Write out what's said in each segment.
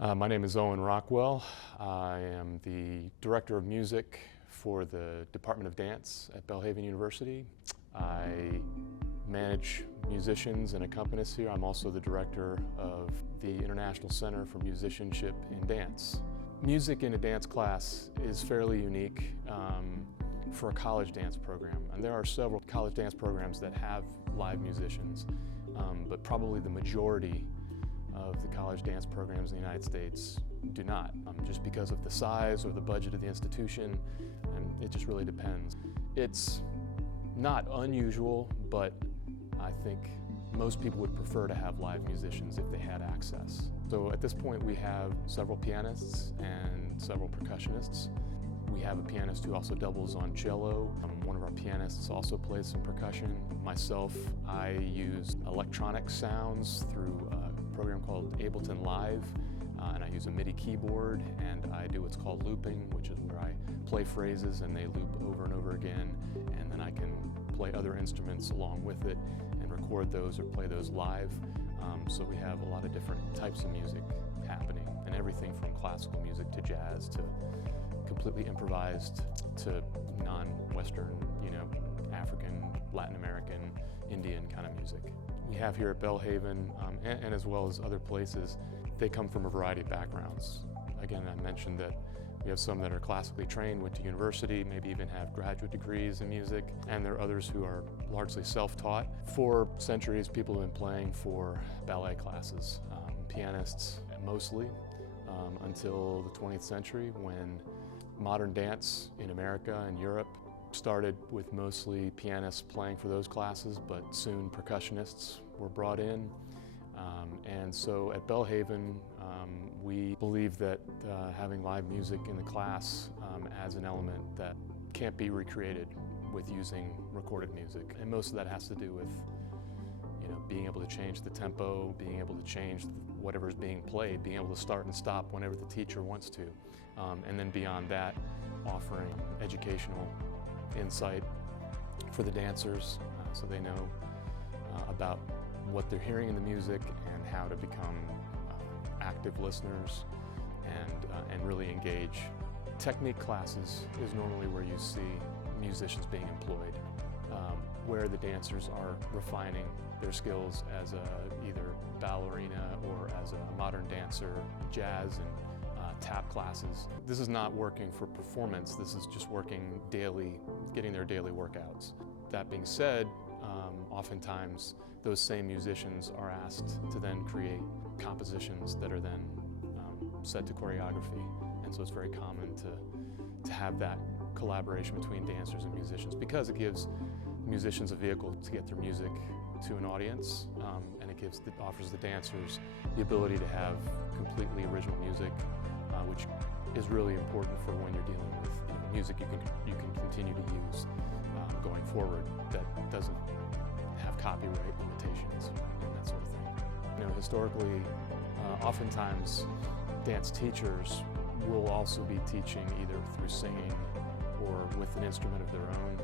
My name is Owen Rockwell. I am the Director of Music for the Department of Dance at Belhaven University. I manage musicians and accompanists here. I'm also the Director of the International Center for Musicianship in Dance. Music in a dance class is fairly unique for a college dance program. And there are several college dance programs that have live musicians, but probably the majority of the college dance programs in the United States do not, just because of the size or the budget of the institution, and it just really depends. It's not unusual, but I think most people would prefer to have live musicians if they had access. So at this point we have several pianists and several percussionists. We have a pianist who also doubles on cello. One of our pianists also plays some percussion. Myself, I use electronic sounds through a program called Ableton Live, and I use a MIDI keyboard, and I do what's called looping, which is where I play phrases and they loop over and over again, and then I can play other instruments along with it and record those or play those live. So we have a lot of different types of music happening, and everything from classical music to jazz to completely improvised to non-Western, African, Latin American, Indian kind of music. We have here at Belhaven, and as well as other places, they come from a variety of backgrounds. Again, I mentioned that we have some that are classically trained, went to university, maybe even have graduate degrees in music, and there are others who are largely self-taught. For centuries, people have been playing for ballet classes, pianists mostly, until the 20th century when modern dance in America and Europe started with mostly pianists playing for those classes, but soon percussionists were brought in. And so at Belhaven, we believe that having live music in the class adds an element that can't be recreated with using recorded music. And most of that has to do with being able to change the tempo, being able to change whatever's being played, being able to start and stop whenever the teacher wants to. And then beyond that, offering educational insight for the dancers so they know about what they're hearing in the music and how to become active listeners and really engage. Technique classes is normally where you see musicians being employed, where the dancers are refining their skills as either ballerina or as a modern dancer, jazz and tap classes. This is not working for performance, this is just working daily, getting their daily workouts. That being said, oftentimes those same musicians are asked to then create compositions that are then set to choreography. And so it's very common to have that collaboration between dancers and musicians because it gives musicians a vehicle to get their music to an audience, and it offers the dancers the ability to have completely original music, which is really important for when you're dealing with music you can continue to use going forward that doesn't have copyright limitations and that sort of thing. Historically, oftentimes dance teachers will also be teaching either through singing or with an instrument of their own.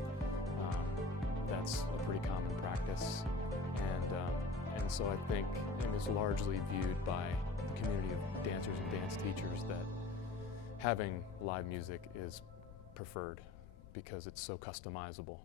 That's a pretty common practice, and so I think it's largely viewed by the community of dancers and dance teachers that having live music is preferred because it's so customizable.